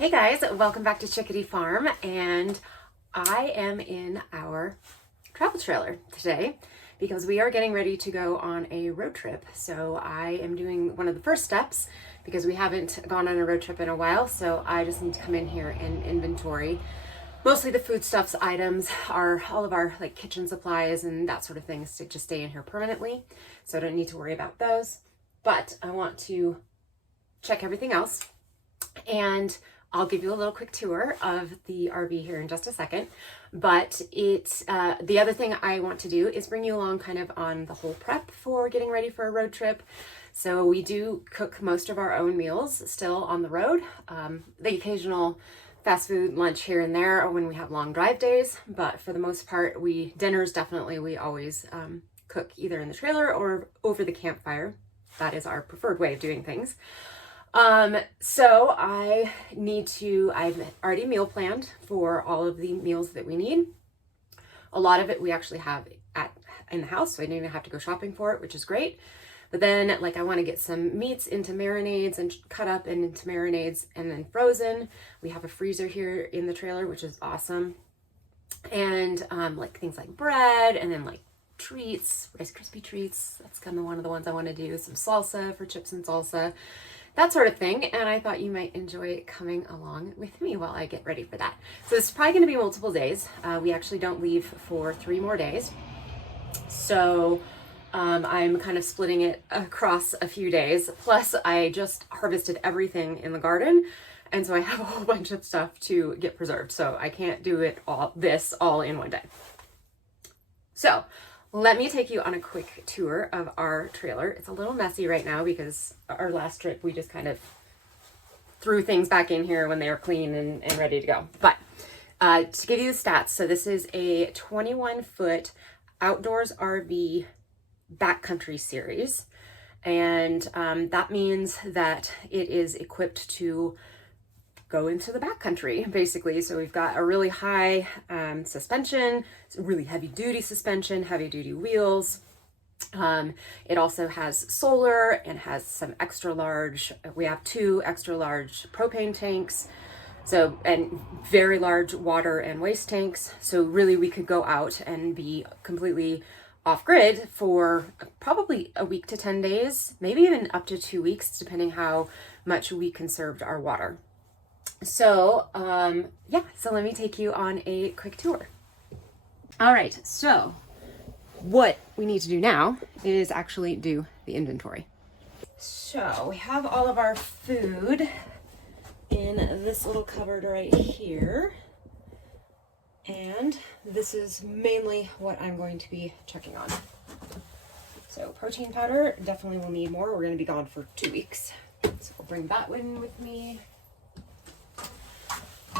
Hey guys, welcome back to Chickadee Farm, and I am in our travel trailer today because we are getting ready to go on a road trip. So I am doing one of the first steps because we haven't gone on a road trip in a while, so I just need to come in here and inventory mostly the foodstuffs items, are all of our like kitchen supplies and that sort of things to just stay in here permanently, so I don't need to worry about those. But I want to check everything else, and I'll give you a little quick tour of the RV here in just a second. But the other thing I want to do is bring you along kind of on the whole prep for getting ready for a road trip. So we do cook most of our own meals still on the road. The occasional fast food lunch here and there or when we have long drive days, but for the most part, dinners definitely, we always cook either in the trailer or over the campfire. That is our preferred way of doing things. So I've already meal planned for all of the meals that we need. A lot of it we actually have in the house, so I don't even have to go shopping for it, which is great. But then like I want to get some meats into marinades and cut up and into marinades and then frozen. We have a freezer here in the trailer, which is awesome. And like things like bread and then like treats, Rice Krispie treats. That's kind of one of the ones I want to do. Some salsa for chips and salsa, that sort of thing. And I thought you might enjoy coming along with me while I get ready for that. So this is probably going to be multiple days. We actually don't leave for 3 more days. So I'm kind of splitting it across a few days. Plus I just harvested everything in the garden. And so I have a whole bunch of stuff to get preserved. So I can't do it all in one day. So let me take you on a quick tour of our trailer. It's a little messy right now because our last trip, we just kind of threw things back in here when they were clean and ready to go. But to give you the stats, so this is a 21-foot outdoors RV backcountry series. And that means that it is equipped to go into the backcountry, basically. So we've got a really high suspension, really heavy duty suspension, heavy duty wheels. It also has solar and has some extra large, we have 2 extra large propane tanks. So, and very large water and waste tanks. So really we could go out and be completely off grid for probably a week to 10 days, maybe even up to 2 weeks, depending how much we conserved our water. So, so let me take you on a quick tour. All right, so what we need to do now is actually do the inventory. So we have all of our food in this little cupboard right here. And this is mainly what I'm going to be checking on. So protein powder, definitely will need more. We're going to be gone for 2 weeks. So we'll bring that one with me.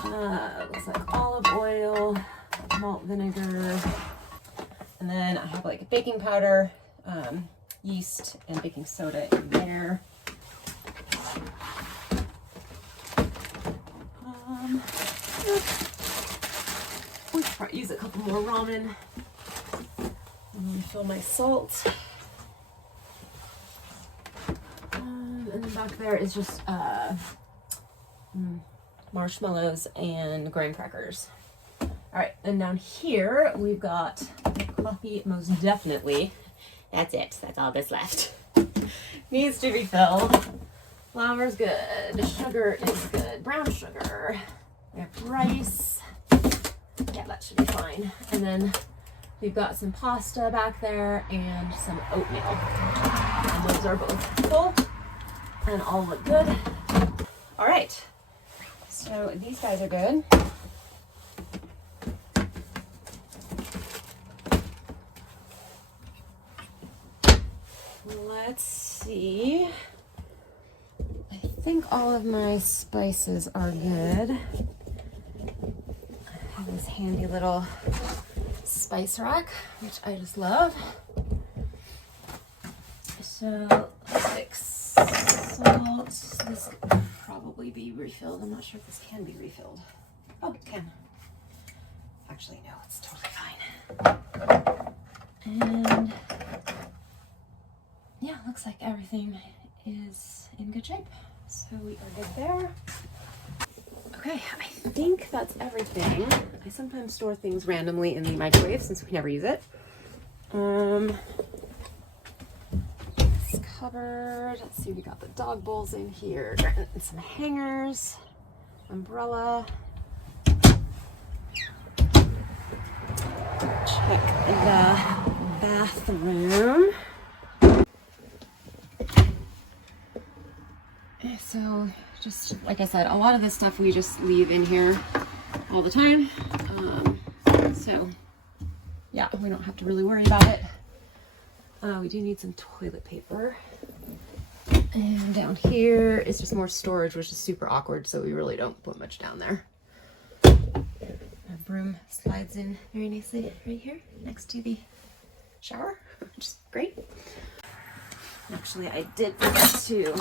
Looks like olive oil, malt vinegar, and then I have like baking powder, yeast, and baking soda in there. We could probably use a couple more ramen. Refill my salt. And then back there is just marshmallows and graham crackers. All right, and down here we've got coffee, most definitely. That's it. That's all that's left. Needs to be filled. Flour's good. Sugar is good. Brown sugar. We have rice. Yeah, that should be fine. And then we've got some pasta back there and some oatmeal. And those are both full and all look good. All right. So these guys are good. Let's see. I think all of my spices are good. I have this handy little spice rack, which I just love. So let's fix salt. This could probably be refilled. I'm not sure if this can be refilled. Oh, it can. Actually, no, it's totally fine. And yeah, looks like everything is in good shape. So we are good there. Okay, I think that's everything. I sometimes store things randomly in the microwave since we never use it. This cupboard, let's see, we got the dog bowls in here, and some hangers, umbrella. Check the bathroom. So just like I said, a lot of this stuff we just leave in here all the time. So yeah, we don't have to really worry about it. We do need some toilet paper. And down here is just more storage, which is super awkward, so we really don't put much down there. Our broom slides in very nicely right here next to the shower, which is great. Actually, I did forget to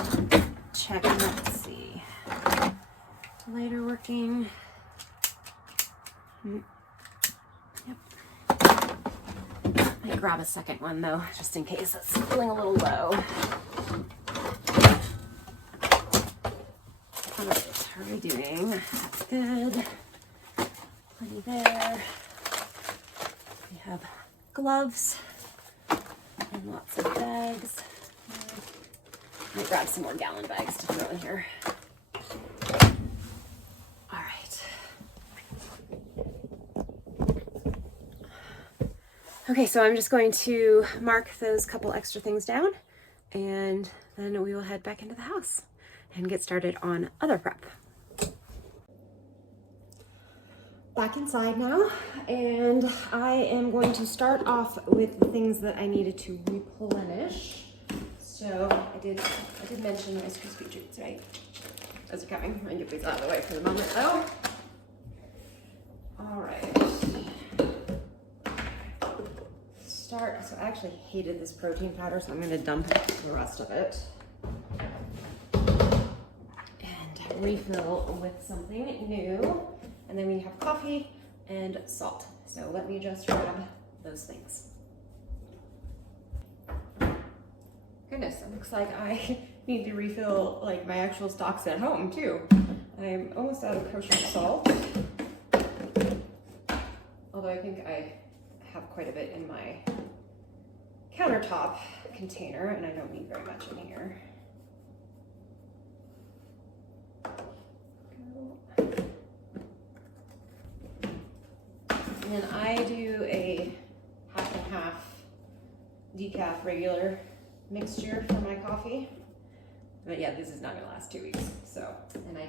check, let's see, lighter working. Yep. Might grab a second one though, just in case it's feeling a little low. Alright, how are we doing? That's good. Plenty there. We have gloves and lots of bags. Might grab some more gallon bags to throw in here. All right. Okay, so I'm just going to mark those couple extra things down, and then we will head back into the house and get started on other prep. Back inside now, and I am going to start off with the things that I needed to replenish. So I did mention Rice Krispie treats, right? Those are coming. I'm gonna get these out of the way for the moment though. All right. So I actually hated this protein powder, so I'm gonna dump the rest of it. And refill with something new. And then we have coffee and salt. So let me just grab those things. Goodness, it looks like I need to refill like my actual stocks at home too. I'm almost out of kosher salt. Although I think I have quite a bit in my countertop container and I don't need very much in here. And then I do a half and half decaf regular mixture for my coffee. But yeah, this is not gonna last 2 weeks. So, and I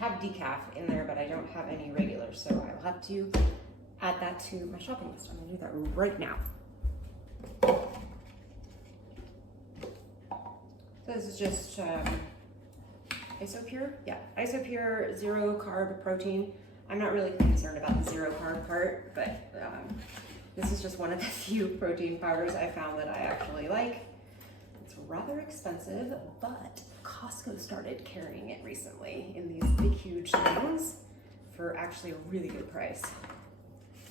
have decaf in there, but I don't have any regular. So I will have to add that to my shopping list. I'm gonna do that right now. So this is just Isopure. Yeah, Isopure, 0 carb protein. I'm not really concerned about the 0 carb part, but this is just one of the few protein powders I found that I actually like. It's rather expensive, but Costco started carrying it recently in these big, huge things for actually a really good price.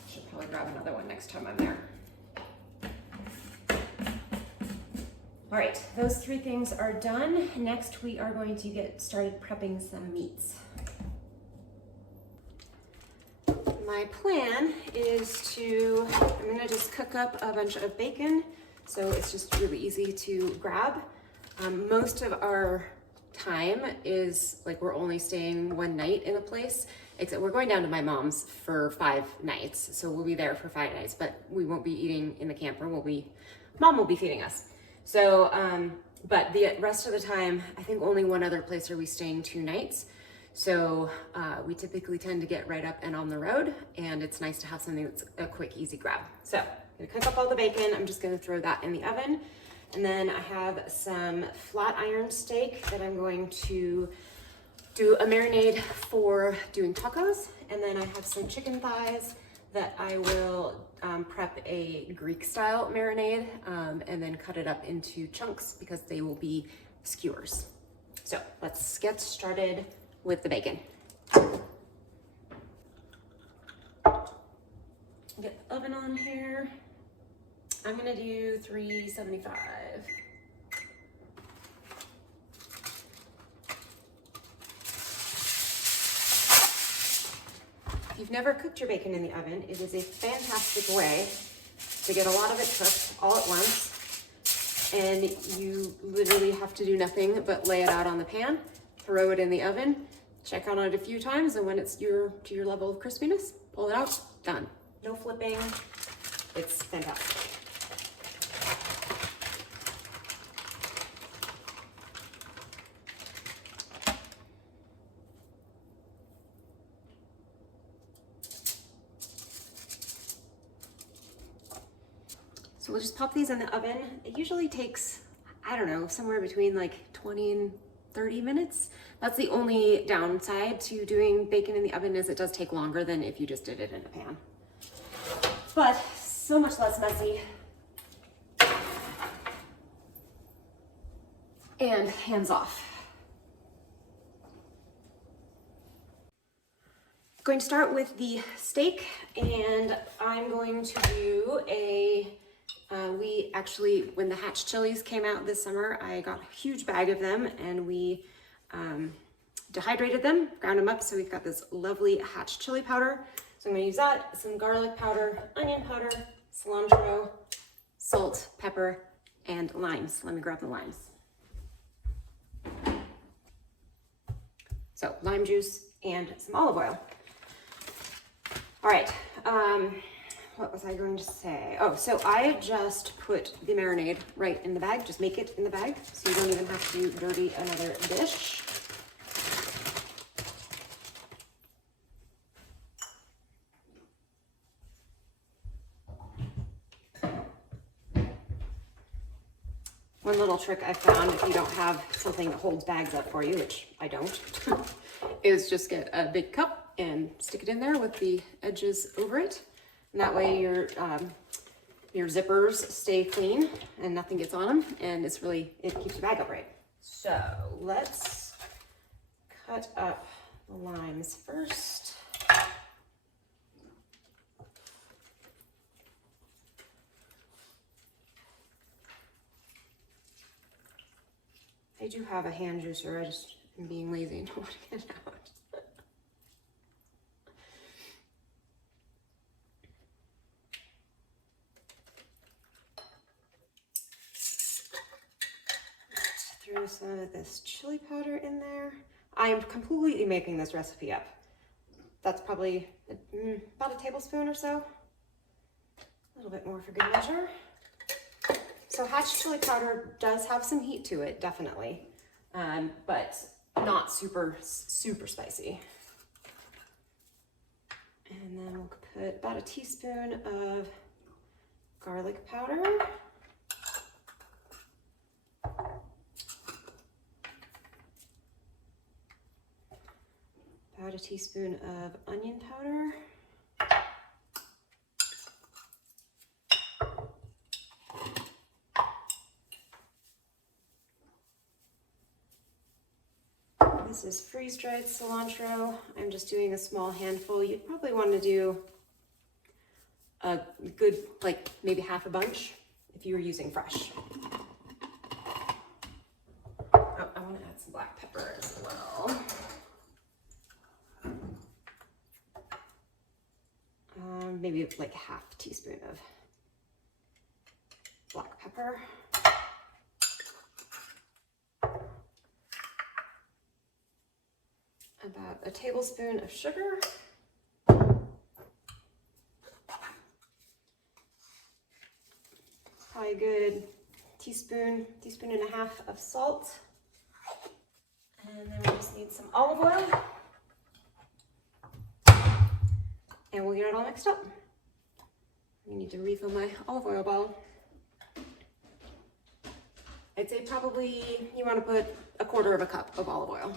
Should probably grab another one next time I'm there. All right, those 3 things are done. Next, we are going to get started prepping some meats. My plan is I'm gonna just cook up a bunch of bacon, so it's just really easy to grab. Most of our time is like we're only staying one night in a place, except we're going down to my mom's for 5 nights, so we'll be there for 5 nights, but we won't be eating in the camper. Mom will be feeding us. So, but the rest of the time, I think only one other place are we staying 2 nights. So we typically tend to get right up and on the road, and it's nice to have something that's a quick, easy grab. So I'm gonna cook up all the bacon. I'm just gonna throw that in the oven. And then I have some flat iron steak that I'm going to do a marinade for doing tacos. And then I have some chicken thighs that I will prep a Greek style marinade and then cut it up into chunks because they will be skewers. So let's get started with the bacon. Get the oven on here. I'm gonna do 375. if you've never cooked your bacon in the oven, it is a fantastic way to get a lot of it cooked all at once. And you literally have to do nothing but lay it out on the pan, throw it in the oven, check on it a few times, and when it's to your level of crispiness, pull it out, done. No flipping, it's fantastic. So we'll just pop these in the oven. It usually takes, I don't know, somewhere between like 20 and 30 minutes. That's the only downside to doing bacon in the oven, is it does take longer than if you just did it in a pan. But so much less messy. And hands off. I'm going to start with the steak, and I'm going to do we actually, when the hatch chilies came out this summer, I got a huge bag of them, and we dehydrated them, ground them up, so we've got this lovely hatch chili powder. So I'm going to use that, some garlic powder, onion powder, cilantro, salt, pepper, and limes. Let me grab the limes. So lime juice and some olive oil. All right, what was I going to say? Oh, so I just put the marinade right in the bag. Just make it in the bag, so you don't even have to dirty another dish. One little trick I found, if you don't have something that holds bags up for you, which I don't, is just get a big cup and stick it in there with the edges over it. And that way your zippers stay clean and nothing gets on them, and it keeps your bag upright. So let's cut up the limes first. I do have a hand juicer, I just am being lazy and don't want to get it out. Throw some of this chili powder in there. I am completely making this recipe up. That's probably about a tablespoon or so. A little bit more for good measure. So hatch chili powder does have some heat to it, definitely, but not super spicy. And then we'll put about a teaspoon of garlic powder. About a teaspoon of onion powder. This is freeze-dried cilantro. I'm just doing a small handful. You'd probably want to do a good, like maybe half a bunch if you were using fresh. Oh, I want to add some black pepper as well. Maybe like a half teaspoon of black pepper. About a tablespoon of sugar. Probably a good teaspoon and a half of salt. And then we just need some olive oil. And we'll get it all mixed up. I need to refill my olive oil bottle. I'd say probably you want to put a quarter of a cup of olive oil.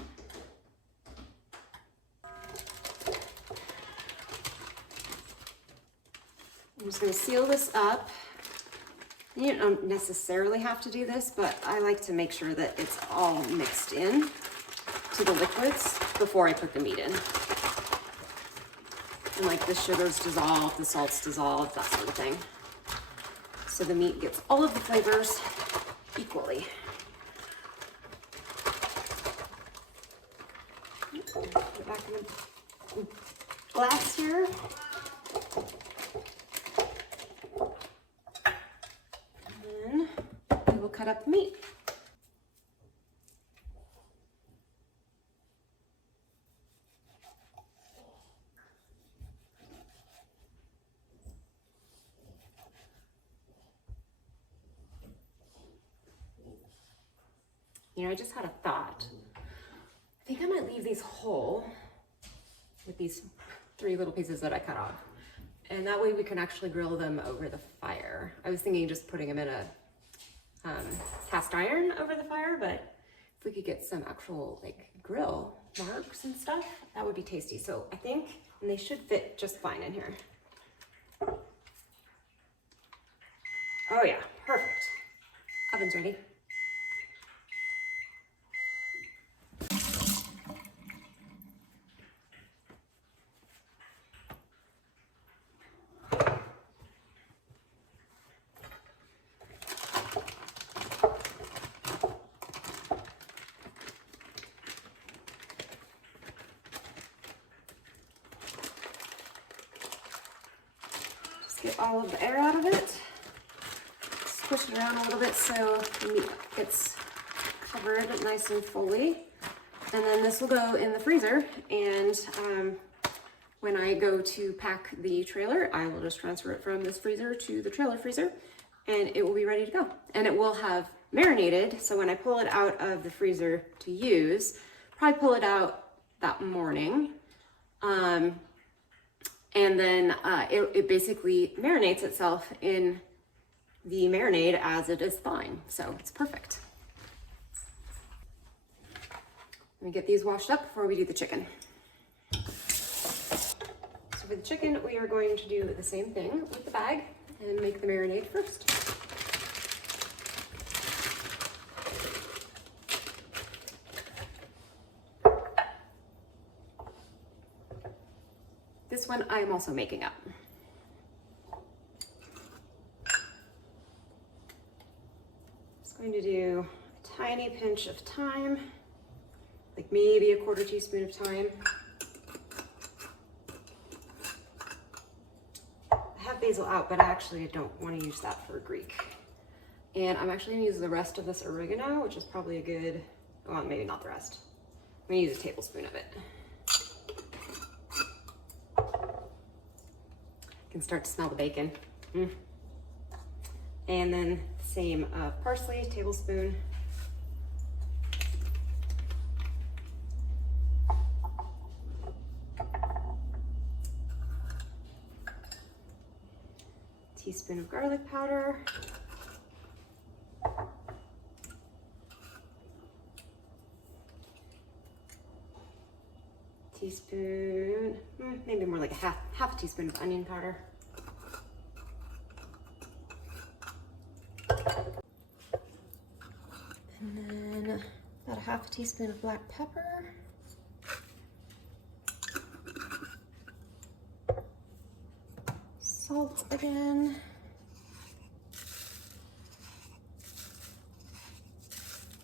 I'm just going to seal this up. You don't necessarily have to do this, but I like to make sure that it's all mixed in to the liquids before I put the meat in. And like the sugar's dissolved, the salt's dissolved, that sort of thing. So the meat gets all of the flavors equally. Put it back in the glass here. And then we will cut up the meat. You know, I just had a thought. I think I might leave these whole with these 3 little pieces that I cut off. And that way we can actually grill them over the fire. I was thinking just putting them in a cast iron over the fire, but if we could get some actual like grill marks and stuff, that would be tasty. So I think, and they should fit just fine in here. Oh yeah, perfect. Oven's ready. Get all of the air out of it. Squish it around a little bit so the meat gets covered nice and fully. And then this will go in the freezer, and when I go to pack the trailer, I will just transfer it from this freezer to the trailer freezer, and it will be ready to go. And it will have marinated, so when I pull it out of the freezer to use, probably pull it out that morning. And then it basically marinates itself in the marinade as it is thawing. So it's perfect. Let me get these washed up before we do the chicken. So for the chicken, we are going to do the same thing with the bag and make the marinade first. This one I am also making up. Just going to do a tiny pinch of thyme, like maybe a 1/4 teaspoon of thyme. I have basil out, but I don't want to use that for Greek. And I'm actually going to use the rest of this oregano, which is probably a good, well, maybe not the rest. I'm going to use a tablespoon of it. Can start to smell the bacon. And then same parsley, tablespoon. Teaspoon of garlic powder. Teaspoon, maybe more like a half a teaspoon of onion powder. And then about a half a teaspoon of black pepper. Salt again.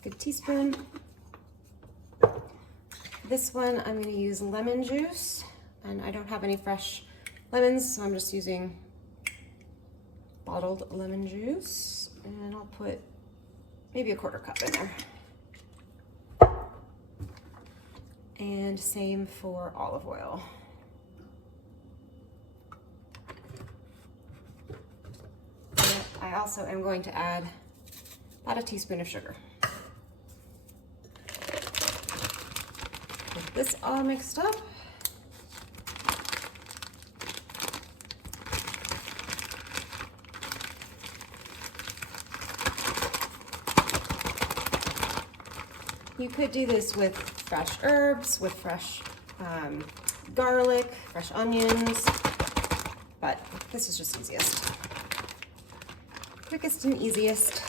Good teaspoon. This one I'm going to use lemon juice, and I don't have any fresh lemons, so I'm just using bottled lemon juice, and I'll put maybe a 1/4 cup in there. And same for olive oil. And I also am going to add about a teaspoon of sugar. Get this all mixed up. You could do this with fresh herbs, with fresh garlic, fresh onions, but this is just easiest. Quickest and easiest.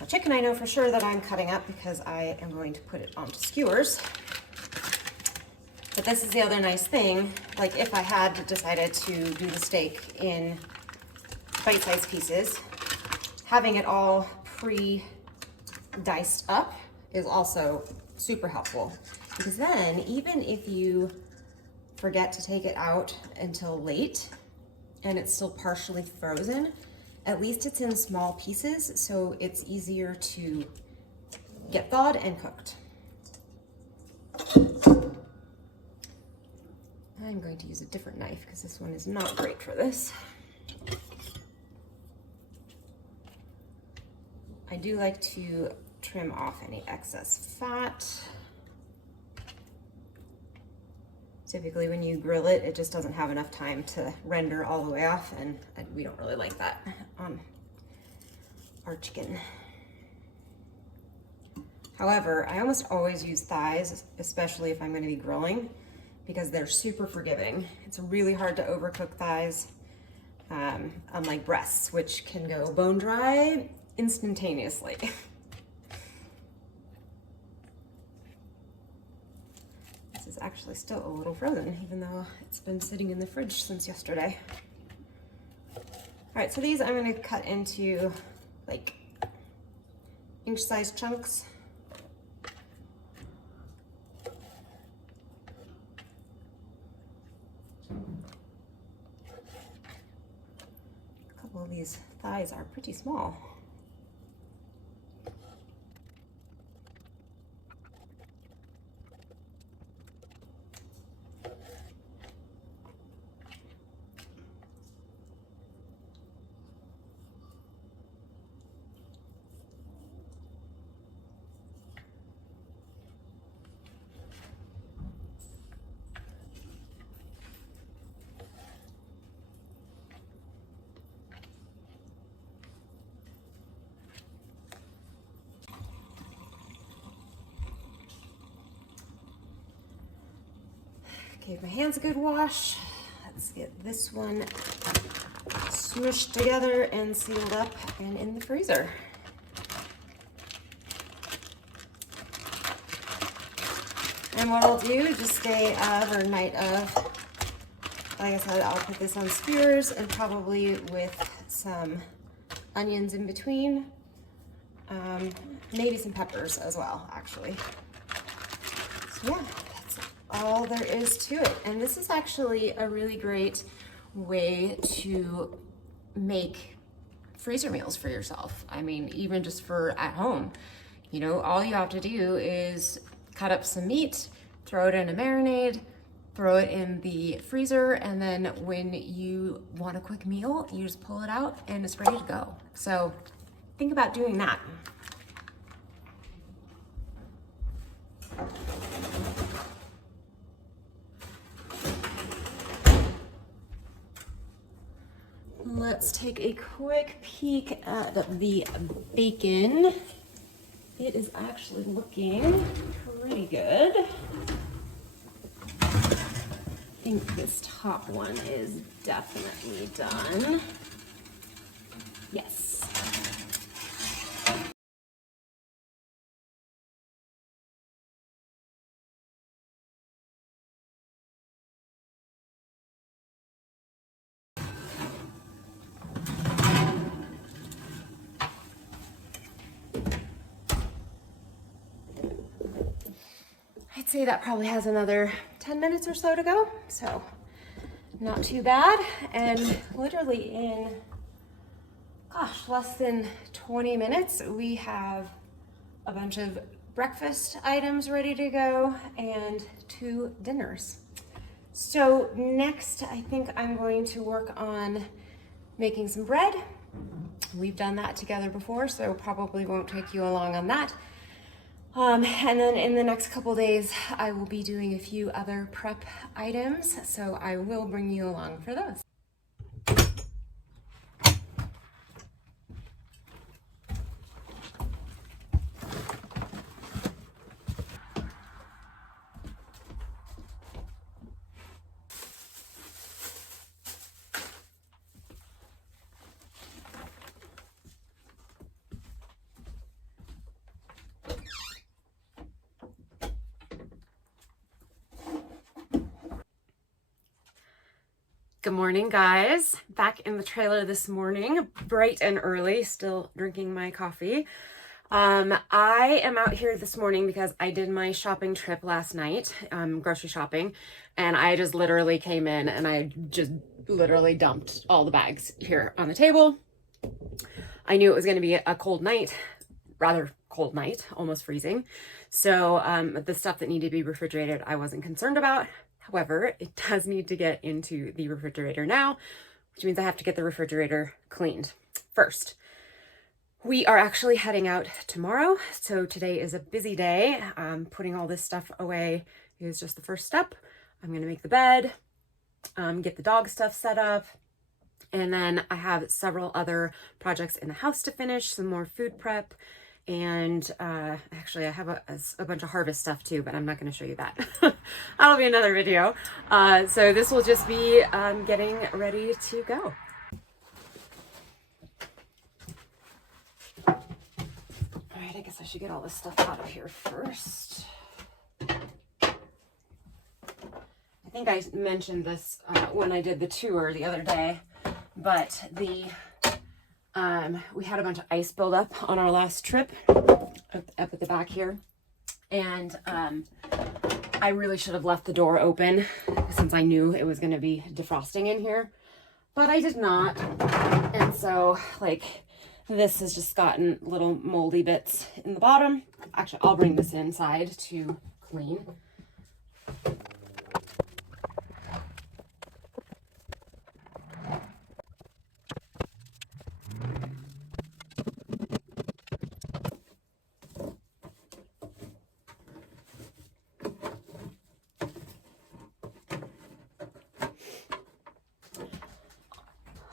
Now, chicken I know for sure that I'm cutting up because I am going to put it onto skewers. But this is the other nice thing, like if I had decided to do the steak in bite-sized pieces, having it all pre-cut diced up is also super helpful, because then even if you forget to take it out until late and it's still partially frozen, at least it's in small pieces, so it's easier to get thawed and cooked. I'm going to use a different knife because this one is not great for this. I do like to trim off any excess fat. Typically when you grill it, it just doesn't have enough time to render all the way off, and we don't really like that on our chicken. However, I almost always use thighs, especially if I'm going to be grilling, because they're super forgiving. It's really hard to overcook thighs, unlike breasts, which can go bone dry instantaneously. This is actually still a little frozen, even though it's been sitting in the fridge since yesterday. All right, so these I'm going to cut into like inch-sized chunks. A couple of these thighs are pretty small. Gave my hands a good wash. Let's get this one smushed together and sealed up and in the freezer. And what I'll do, just day of or night of, like I said, I'll put this on skewers and probably with some onions in between. Maybe some peppers as well, actually. So yeah, that's all there is to it. And this is actually a really great way to make freezer meals for yourself. I mean, even just for at home. You know, all you have to do is cut up some meat, throw it in a marinade, throw it in the freezer, and then when you want a quick meal, you just pull it out and it's ready to go. So think about doing that. Let's take a quick peek at the bacon. It is actually looking pretty good. I think this top one is definitely done. Yes. I'd say that probably has another 10 minutes or so to go, so not too bad. And literally in, gosh, less than 20 minutes, we have a bunch of breakfast items ready to go and 2 dinners. So next, I think I'm going to work on making some bread. We've done that together before, so probably won't take you along on that. And then in the next couple days, I will be doing a few other prep items, so I will bring you along for those. Good morning, guys. Back in the trailer this morning, bright and early, still drinking my coffee. I am out here this morning because I did my shopping trip last night, grocery shopping, and I just literally came in and I just literally dumped all the bags here on the table. I knew it was going to be a cold night, rather cold night, almost freezing. So the stuff that needed to be refrigerated, I wasn't concerned about. However, it does need to get into the refrigerator now, which means I have to get the refrigerator cleaned first. We are actually heading out tomorrow, so today is a busy day. Putting all this stuff away is just the first step. I'm going to make the bed, get the dog stuff set up, and then I have several other projects in the house to finish, some more food prep, and actually I have a bunch of harvest stuff too, but I'm not going to show you that. That'll be another video. So this will just be getting ready to go. I guess I should get all this stuff out of here first. I think I mentioned this when I did the tour the other day, but we had a bunch of ice buildup on our last trip up at the back here, and I really should have left the door open since I knew it was going to be defrosting in here, but I did not, and so this has just gotten little moldy bits in the bottom. Actually, I'll bring this inside to clean.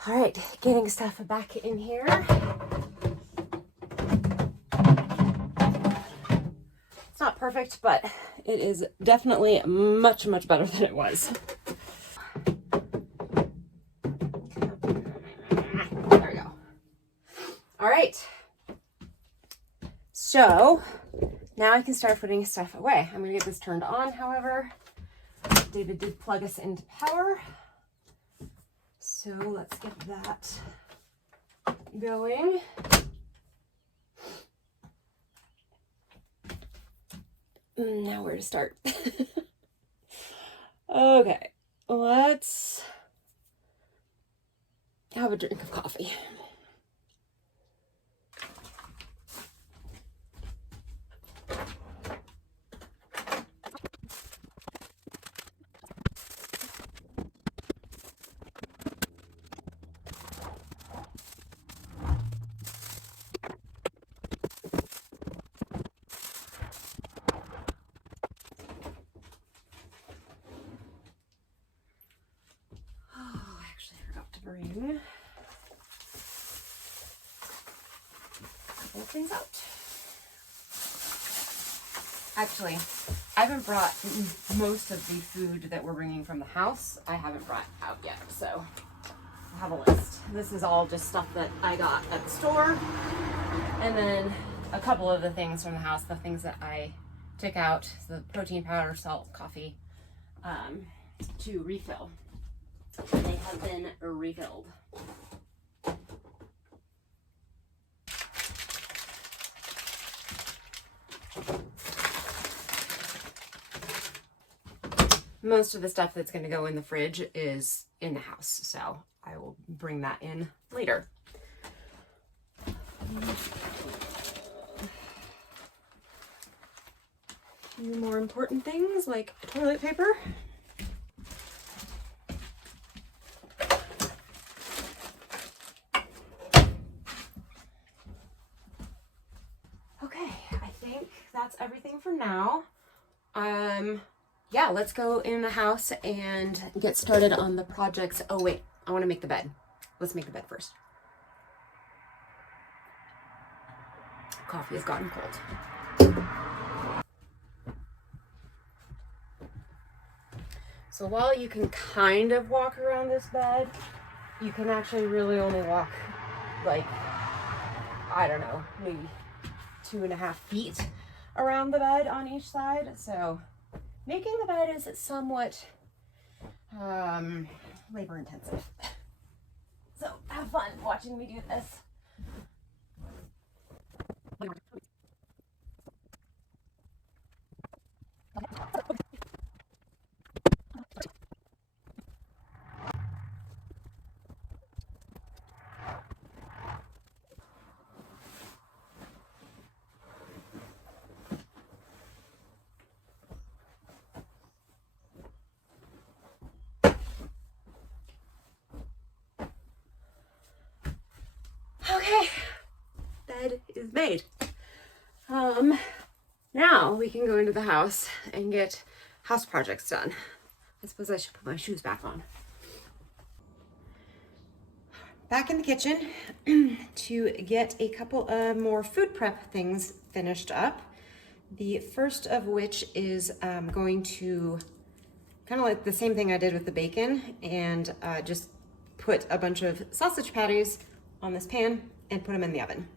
All right, getting stuff back in here. It's not perfect, but it is definitely much, much better than it was. There we go. All right. So now I can start putting stuff away. I'm going to get this turned on, however. David did plug us into power. So let's get that going. Now where to start? Okay, let's have a drink of coffee. Bring a couple of things out. Actually, I haven't brought most of the food that we're bringing from the house. I haven't brought out yet, so I have a list. This is all just stuff that I got at the store, and then a couple of the things from the house, the things that I took out, the protein powder, salt, coffee, to refill. They have been refilled. Most of the stuff that's going to go in the fridge is in the house, so I will bring that in later. A few more important things like toilet paper. That's everything for now. Yeah, let's go in the house and get started on the projects. Oh wait, I want to make the bed. Let's make the bed first. Coffee has gotten cold. So while you can kind of walk around this bed, you can actually really only walk I don't know, maybe 2.5 feet around the bed on each side. So making the bed is somewhat labor intensive. So have fun watching me do this. made. Now we can go into the house and get house projects done. I suppose I should put my shoes back on. Back in the kitchen to get a couple of more food prep things finished up. The first of which is going to kind of like the same thing I did with the bacon, and just put a bunch of sausage patties on this pan and put them in the oven.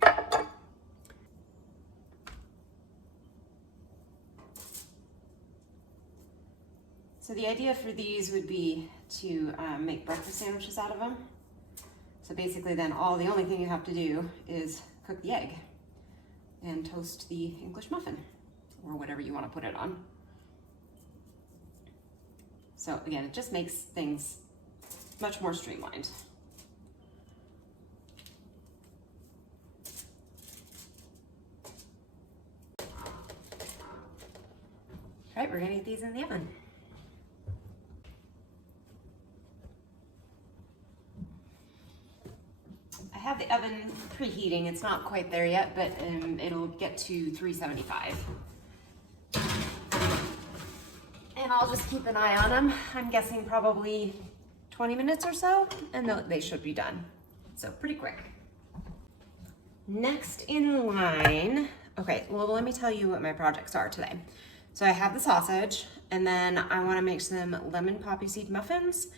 So the idea for these would be to make breakfast sandwiches out of them. So basically then the only thing you have to do is cook the egg and toast the English muffin or whatever you want to put it on. So again, it just makes things much more streamlined. All right, we're gonna get these in the oven. I have the oven preheating. It's not quite there yet, but it'll get to 375. And I'll just keep an eye on them. I'm guessing probably 20 minutes or so, and they should be done. So pretty quick. Next in line, okay, well, let me tell you what my projects are today. So I have the sausage, and then I want to make some lemon poppy seed muffins,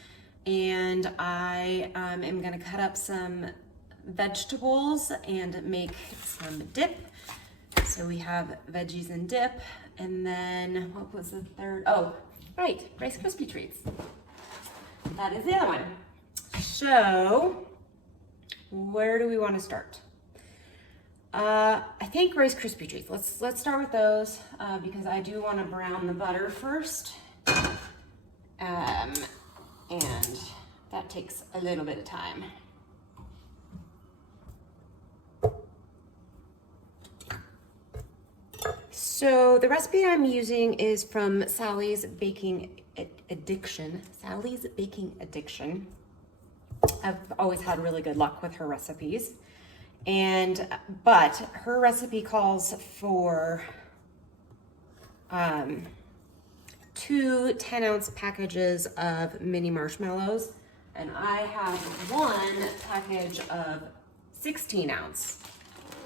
and I am going to cut up some vegetables and make some dip. So we have veggies and dip, and then what was the third? Oh, right, Rice Krispie treats. That is the other one. So where do we want to start? I think Rice Krispie treats. Let's start with those because I do want to brown the butter first, and that takes a little bit of time. So the recipe I'm using is from Sally's Baking Addiction. Sally's Baking Addiction. I've always had really good luck with her recipes. But her recipe calls for 2 10-ounce packages of mini marshmallows, and I have 1 package of 16-ounce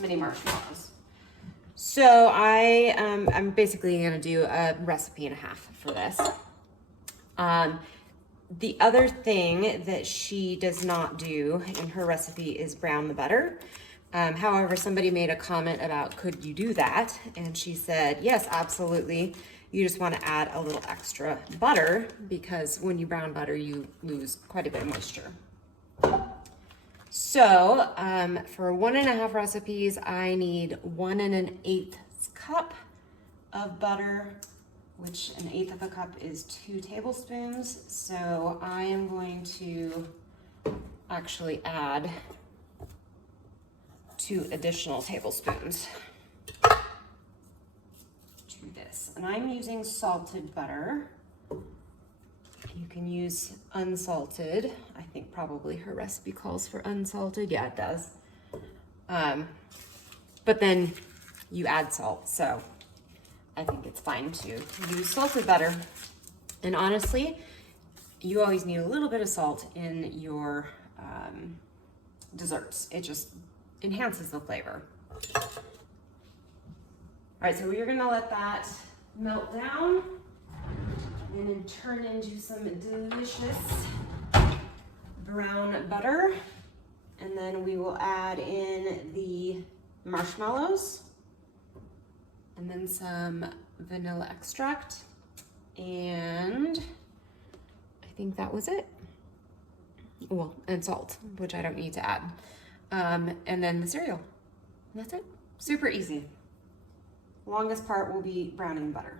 mini marshmallows. So I'm basically gonna do a recipe and a half for this. The other thing that she does not do in her recipe is brown the butter. However, somebody made a comment about, could you do that? And she said, yes, absolutely. You just want to add a little extra butter because when you brown butter, you lose quite a bit of moisture. So for 1.5 recipes, I need 1 1/8 cup of butter, which 1/8 of a cup is 2 tablespoons. So I am going to actually add 2 additional tablespoons to this. And I'm using salted butter. You can use unsalted. I think probably her recipe calls for unsalted. Yeah, it does. But then you add salt, so I think it's fine to use salted butter. And honestly, you always need a little bit of salt in your desserts. It just enhances the flavor. All right, so we're gonna let that melt down and then turn into some delicious brown butter. And then we will add in the marshmallows and then some vanilla extract. And I think that was it. Well, and salt, which I don't need to add. And then the cereal. And that's it. Super easy. Longest part will be browning butter.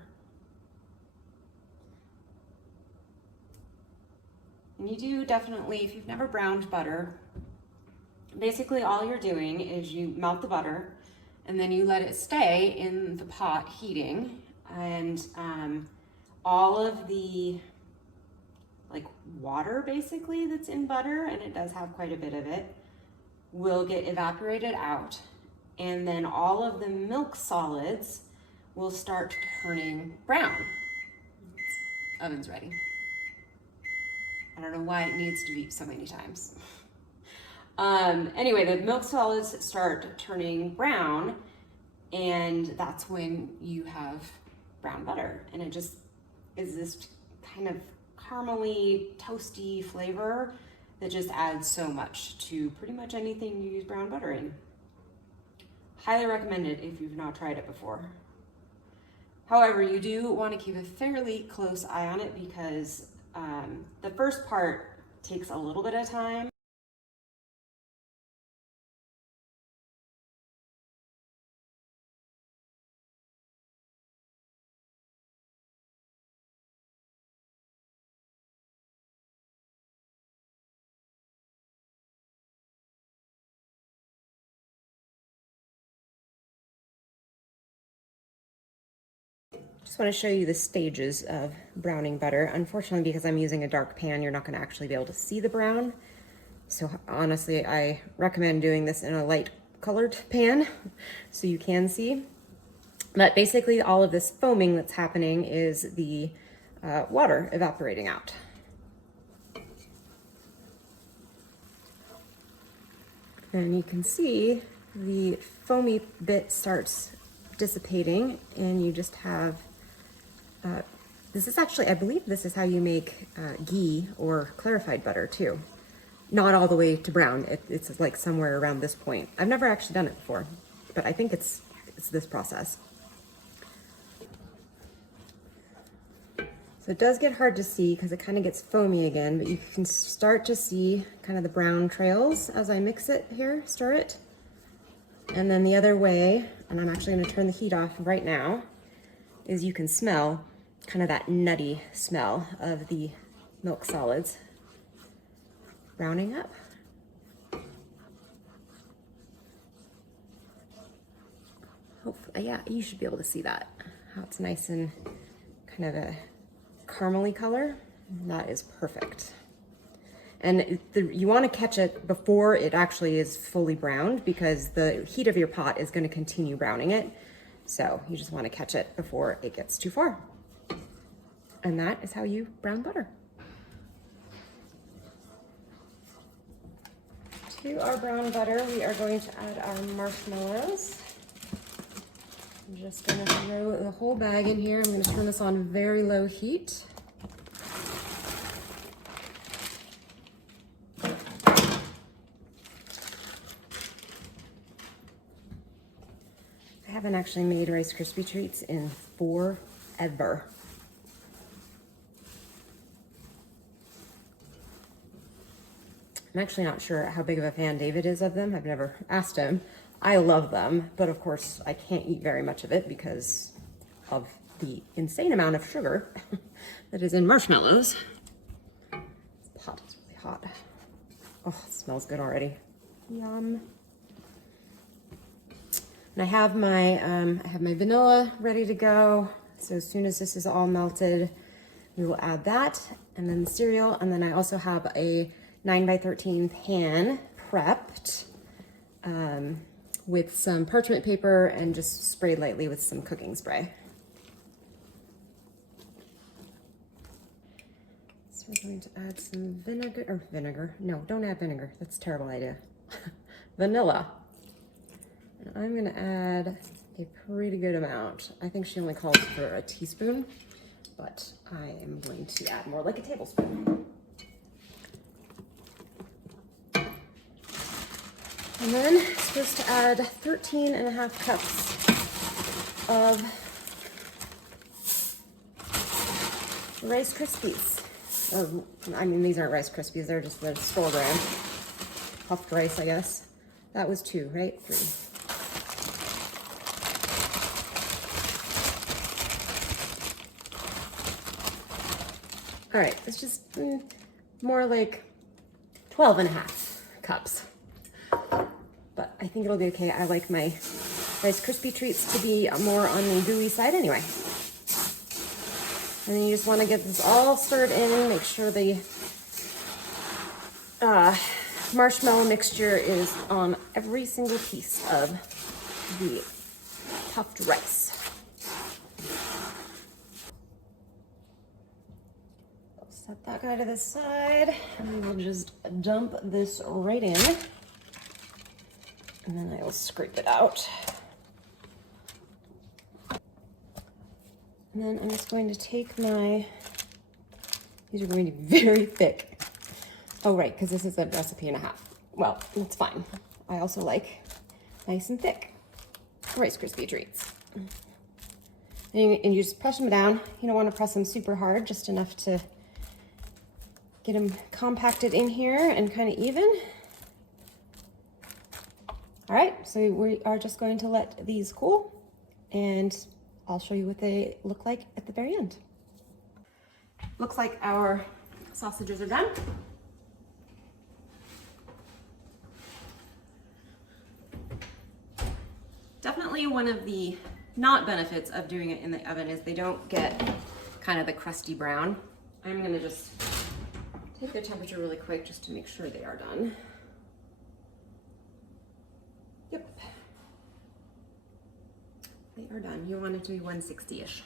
And you do definitely, if you've never browned butter, basically all you're doing is you melt the butter and then you let it stay in the pot heating, and all of the water basically that's in butter, and it does have quite a bit of it, will get evaporated out, and then all of the milk solids will start turning brown. Oven's ready. I don't know why it needs to beep so many times. Anyway, the milk solids start turning brown, and that's when you have brown butter. And it just is this kind of caramely, toasty flavor that just adds so much to pretty much anything you use brown butter in. Highly recommend it if you've not tried it before. However, you do want to keep a fairly close eye on it because the first part takes a little bit of time. Just want to show you the stages of browning butter. Unfortunately, because I'm using a dark pan, you're not going to actually be able to see the brown. So honestly, I recommend doing this in a light colored pan so you can see. But basically all of this foaming that's happening is the water evaporating out. And you can see the foamy bit starts dissipating, and you just have this is actually, I believe this is how you make ghee or clarified butter too. Not all the way to brown. It's like somewhere around this point. I've never actually done it before, but I think it's this process. So it does get hard to see because it kind of gets foamy again, but you can start to see kind of the brown trails as I mix it here, stir it. And then the other way, and I'm actually going to turn the heat off right now, is you can smell kind of that nutty smell of the milk solids browning up. Hopefully, yeah, you should be able to see that. How it's nice and kind of a caramely color. That is perfect. And you want to catch it before it actually is fully browned because the heat of your pot is going to continue browning it. So you just want to catch it before it gets too far. And that is how you brown butter. To our brown butter, we are going to add our marshmallows. I'm just going to throw the whole bag in here. I'm going to turn this on very low heat. I haven't actually made Rice Krispie treats in forever. I'm actually not sure how big of a fan David is of them. I've never asked him. I love them, but of course I can't eat very much of it because of the insane amount of sugar that is in marshmallows. This pot is really hot. Oh, it smells good already. Yum. And I have my vanilla ready to go. So as soon as this is all melted, we will add that and then the cereal. And then I also have a 9x13 pan prepped with some parchment paper and just sprayed lightly with some cooking spray. So we're going to add some vinegar. No, don't add vinegar. That's a terrible idea. Vanilla. And I'm gonna add a pretty good amount. I think she only calls for a teaspoon, but I am going to add more like a tablespoon. And then supposed to add 13.5 cups of Rice Krispies. Or, I mean, these aren't Rice Krispies, they're just the store brand. Puffed rice, I guess. That was 2, right? 3. All right, it's just more like 12.5 cups. But I think it'll be okay. I like my Rice Krispie treats to be more on the gooey side anyway. And then you just want to get this all stirred in, make sure the marshmallow mixture is on every single piece of the puffed rice. I'll set that guy to the side, and we'll just dump this right in, and then I will scrape it out. And then I'm just going to take these are going to be very thick. Oh, right, because this is a recipe and a half. Well, it's fine. I also like nice and thick Rice Krispie treats. And you just press them down. You don't want to press them super hard, just enough to get them compacted in here and kind of even. All right, so we are just going to let these cool, and I'll show you what they look like at the very end. Looks like our sausages are done. Definitely one of the not benefits of doing it in the oven is they don't get kind of the crusty brown. I'm gonna just take their temperature really quick just to make sure they are done. Yep. They are done. You want it to be 160-ish.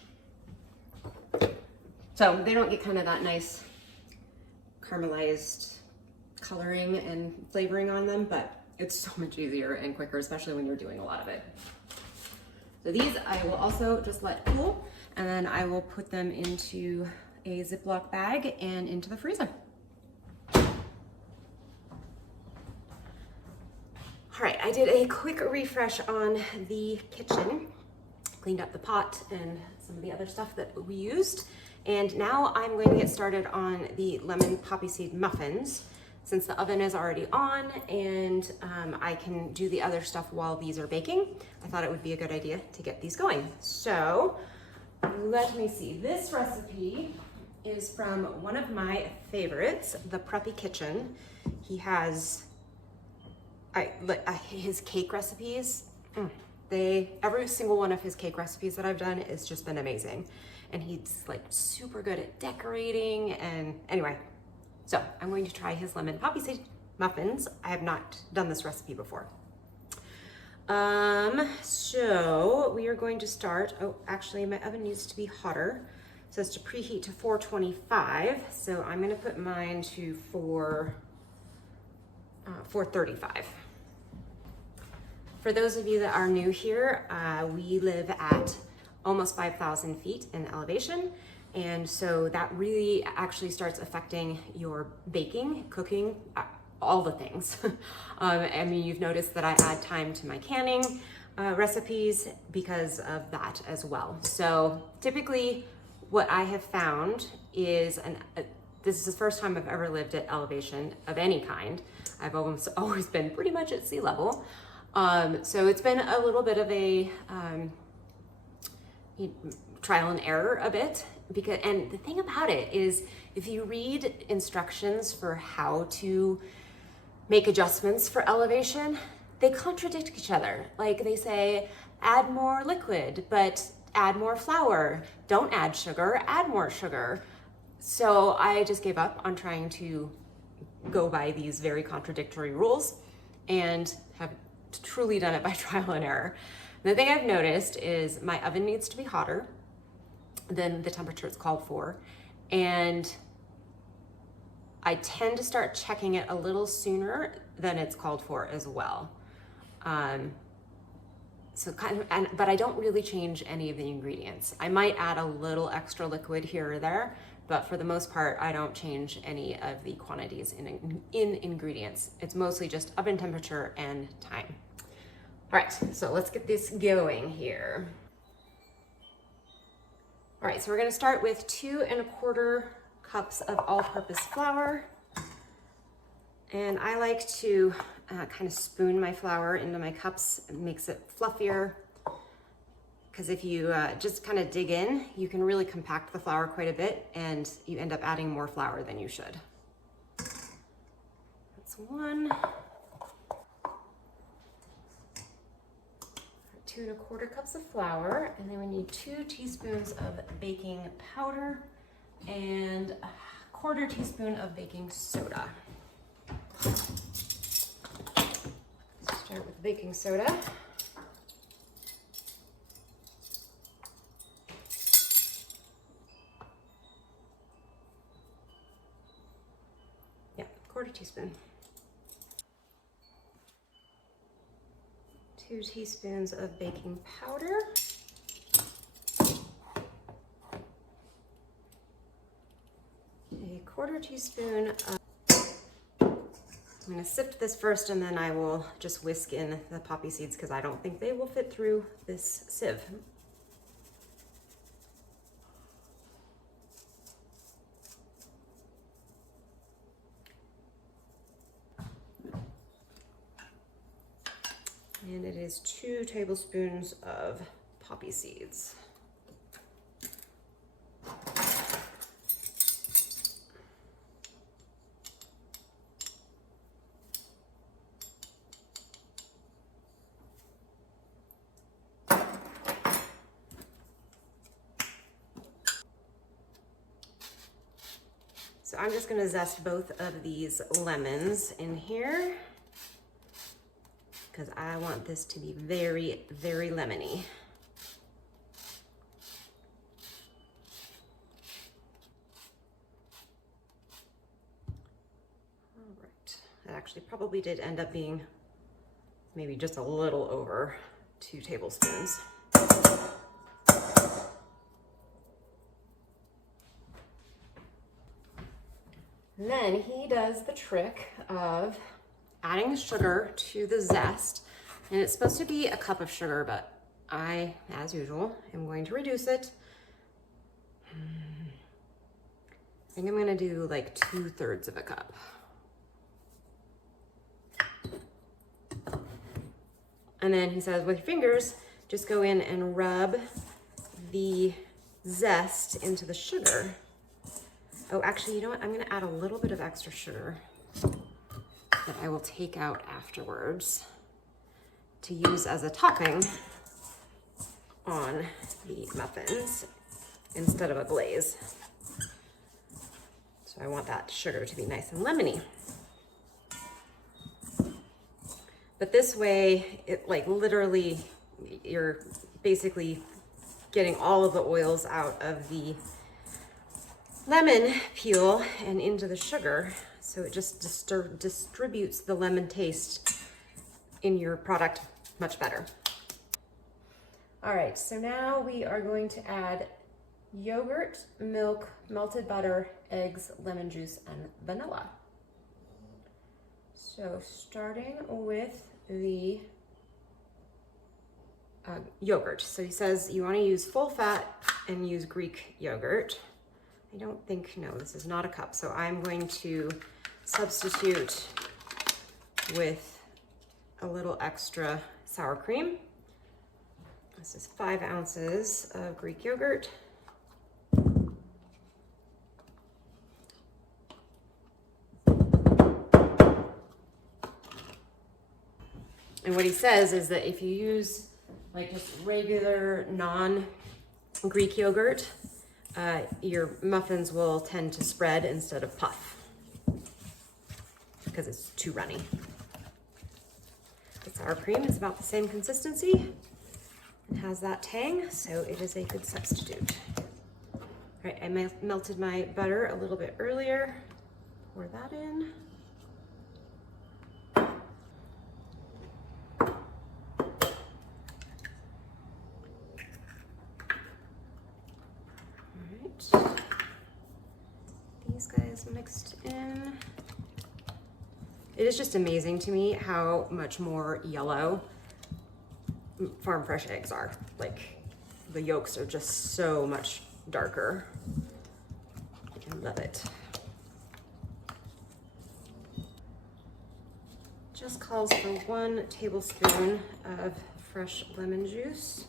So they don't get kind of that nice caramelized coloring and flavoring on them, but it's so much easier and quicker, especially when you're doing a lot of it. So these I will also just let cool, and then I will put them into a Ziploc bag and into the freezer. All right, I did a quick refresh on the kitchen, cleaned up the pot and some of the other stuff that we used. And now I'm going to get started on the lemon poppy seed muffins, since the oven is already on and I can do the other stuff while these are baking. I thought it would be a good idea to get these going. So let me see. This recipe is from one of my favorites, The Preppy Kitchen. He has his cake recipes. Every single one of his cake recipes that I've done has just been amazing. And he's like super good at decorating, and anyway, so I'm going to try his lemon poppy seed muffins. I have not done this recipe before. So we are going to start, oh, actually my oven needs to be hotter. It says to preheat to 425. So I'm gonna put mine to 435. For those of you that are new here, we live at almost 5,000 feet in elevation. And so that really actually starts affecting your baking, cooking, all the things. I mean, you've noticed that I add time to my canning recipes because of that as well. So typically what I have found is, this is the first time I've ever lived at elevation of any kind. I've always been pretty much at sea level. So it's been a little bit of a trial and error a bit, and the thing about it is if you read instructions for how to make adjustments for elevation, they contradict each other. Like they say, add more liquid, but add more flour. Don't add sugar, add more sugar. So I just gave up on trying to go by these very contradictory rules and have truly done it by trial and error. The thing I've noticed is my oven needs to be hotter than the temperature it's called for. And I tend to start checking it a little sooner than it's called for as well. But I don't really change any of the ingredients. I might add a little extra liquid here or there, but for the most part, I don't change any of the quantities in ingredients. It's mostly just oven temperature and time. All right, so let's get this going here. All right, so we're gonna start with 2 1/4 cups of all-purpose flour. And I like to kind of spoon my flour into my cups. It makes it fluffier. Because if you just kind of dig in, you can really compact the flour quite a bit and you end up adding more flour than you should. That's 1. 2 1/4 cups of flour, and then we need 2 teaspoons of baking powder and 1/4 teaspoon of baking soda. Start with baking soda. 2 teaspoons of baking powder. A 1/4 teaspoon of, I'm gonna sift this first and then I will just whisk in the poppy seeds because I don't think they will fit through this sieve. And it is 2 tablespoons of poppy seeds. So I'm just gonna zest both of these lemons in here because I want this to be very, very lemony. All right, that actually probably did end up being maybe just a little over 2 tablespoons. And then he does the trick of adding the sugar to the zest. And it's supposed to be a cup of sugar, but I, as usual, am going to reduce it. I think I'm gonna do like 2/3 of a cup. And then he says, with your fingers, just go in and rub the zest into the sugar. Oh, actually, you know what? I'm gonna add a little bit of extra sugar that I will take out afterwards to use as a topping on the muffins instead of a glaze. So I want that sugar to be nice and lemony. But this way, it like literally, you're basically getting all of the oils out of the lemon peel and into the sugar. So it just distributes the lemon taste in your product much better. All right, so now we are going to add yogurt, milk, melted butter, eggs, lemon juice, and vanilla. So starting with the yogurt. So he says you want to use full fat and use Greek yogurt. I don't think, no, this is not a cup. So I'm going to substitute with a little extra sour cream. This is 5 ounces of Greek yogurt. And what he says is that if you use like just regular non-Greek yogurt, your muffins will tend to spread instead of puff because it's too runny. The sour cream is about the same consistency and has that tang, so it is a good substitute. All right, I melted my butter a little bit earlier. Pour that in. These guys mixed in. It is just amazing to me how much more yellow farm fresh eggs are. Like the yolks are just so much darker. I love it. Just calls for 1 tablespoon of fresh lemon juice.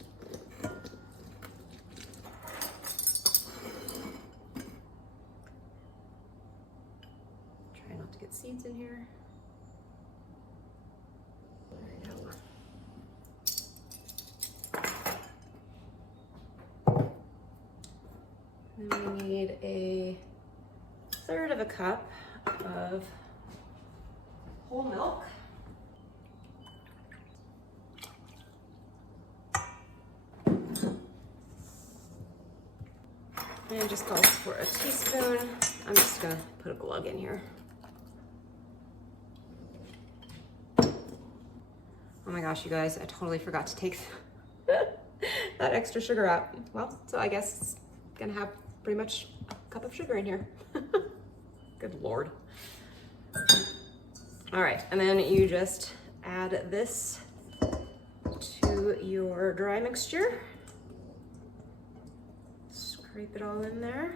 Try not to get seeds in here. Then we need a 1/3 of a cup of whole milk. And just calls for a teaspoon. I'm just gonna put a glug in here. Oh my gosh, you guys, I totally forgot to take that extra sugar out. Well, so I guess it's gonna have pretty much a cup of sugar in here. Good Lord. All right, and then you just add this to your dry mixture. Scrape it all in there.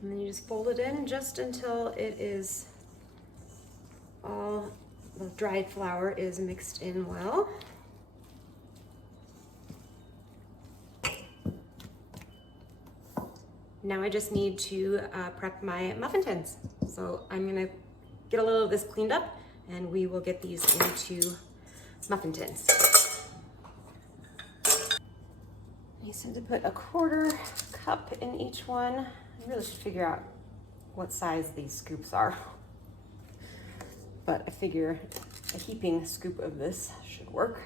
And then you just fold it in just until it is all the dried flour is mixed in well. Now I just need to prep my muffin tins. So I'm gonna get a little of this cleaned up and we will get these into muffin tins. I need to put a 1/4 cup in each one. I really should figure out what size these scoops are. But I figure a heaping scoop of this should work.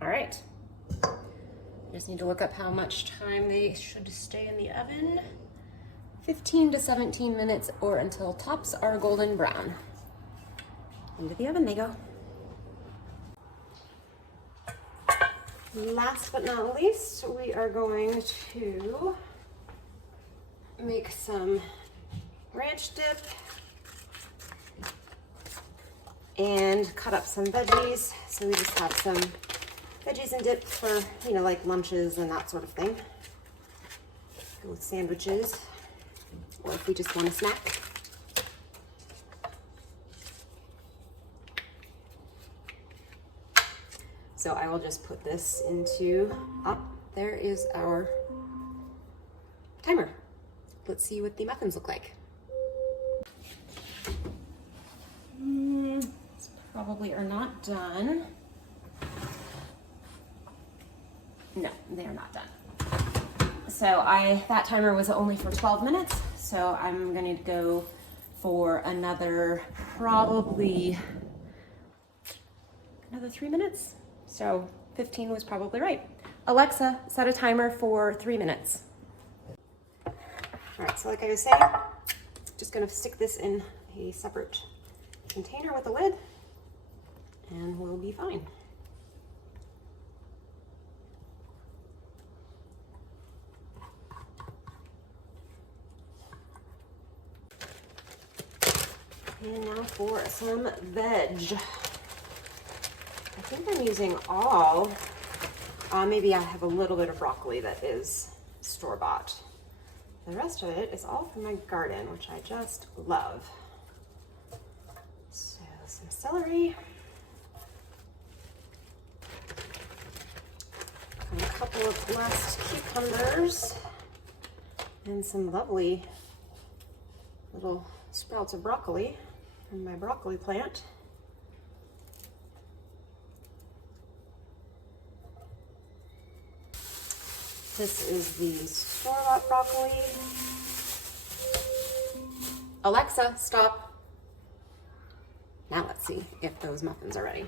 All right. I just need to look up how much time they should stay in the oven. 15 to 17 minutes or until tops are golden brown. Into the oven they go. Last but not least, we are going to make some ranch dip and cut up some veggies. So we just have some veggies and dip for, you know, like lunches and that sort of thing. Go with sandwiches, or if we just want a snack. So I will just put this into, there is our timer. Let's see what the muffins look like. These probably are not done. No, they are not done. So that timer was only for 12 minutes. So I'm going to go for another, probably another 3 minutes. So 15 was probably right. Alexa, set a timer for 3 minutes. All right, so like I was saying, just gonna stick this in a separate container with a lid and we'll be fine. And now for some veg. I think I'm using all, maybe I have a little bit of broccoli that is store-bought. The rest of it is all from my garden, which I just love. So some celery, and a couple of blessed cucumbers, and some lovely little sprouts of broccoli from my broccoli plant. This is the store-bought broccoli. Alexa, stop. Now let's see if those muffins are ready.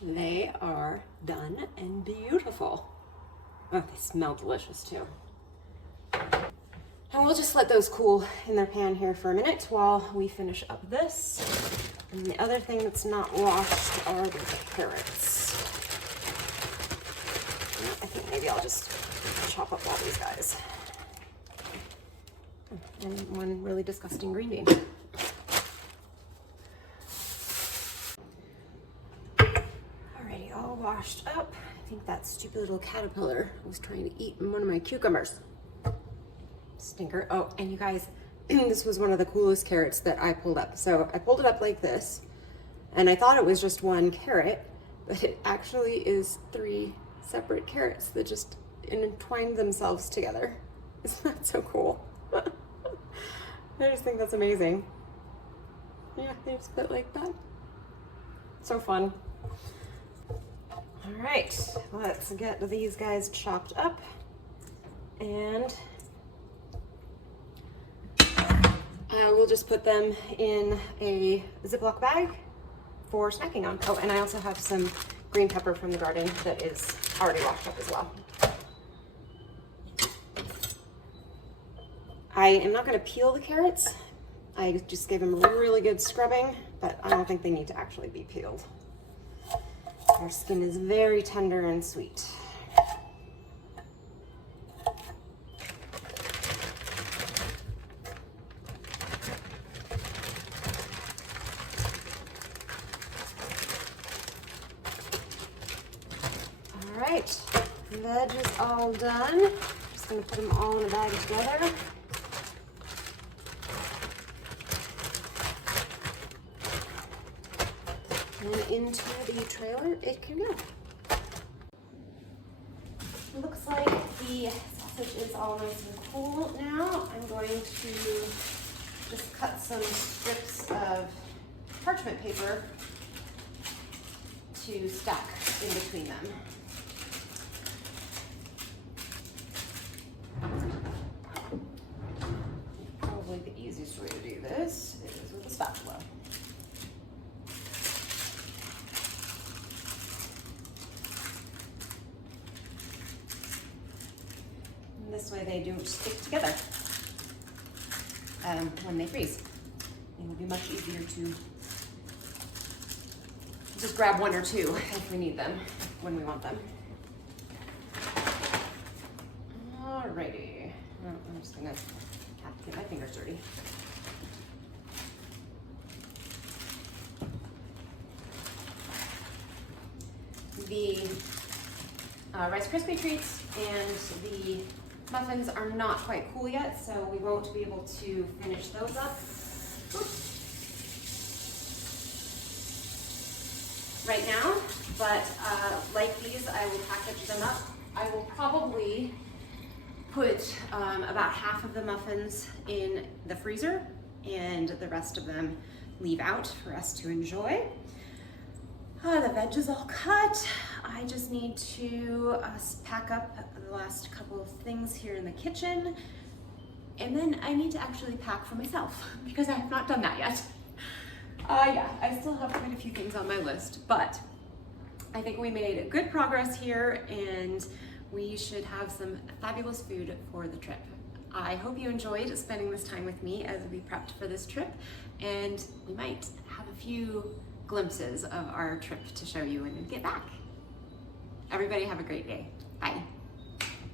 They are done and beautiful. Oh, they smell delicious too. And we'll just let those cool in their pan here for a minute while we finish up this. And the other thing that's not washed are the carrots. I think maybe I'll just chop up all these guys. And one really disgusting green bean. Alrighty, all washed up. I think that stupid little caterpillar was trying to eat one of my cucumbers. Stinker. Oh, and you guys, this was one of the coolest carrots that I pulled up. So I pulled it up like this, and I thought it was just one carrot, but it actually is 3 separate carrots that just entwined themselves together. Isn't that so cool? I just think that's amazing. Yeah, they just fit like that. So fun. All right, let's get these guys chopped up, and we'll just put them in a Ziploc bag for snacking on. Oh, and I also have some green pepper from the garden that is already washed up as well. I am not going to peel the carrots. I just gave them a really good scrubbing, but I don't think they need to actually be peeled. Their skin is very tender and sweet. All right, veg is all done. Just gonna put them all in a bag together. And into the trailer it can go. Looks like the sausage is all nice and cool now. I'm going to just cut some strips of parchment paper to stack in between them. Probably the easiest way to do this is with a spatula. This way they don't stick together when they freeze. It will be much easier to just grab one or two if we need them, when we want them. Alrighty. Oh, I'm just gonna have to get my fingers dirty. The Rice Krispie treats and the muffins are not quite cool yet, so we won't be able to finish those up right now, but like these, I will package them up. I will probably put about half of the muffins in the freezer and the rest of them leave out for us to enjoy. The veg is all cut. I just need to pack up the last couple of things here in the kitchen, and then I need to actually pack for myself because I have not done that yet. Yeah, I still have quite a few things on my list, but I think we made good progress here and we should have some fabulous food for the trip. I hope you enjoyed spending this time with me as we prepped for this trip, and we might have a few glimpses of our trip to show you when we get back. Everybody have a great day. Bye.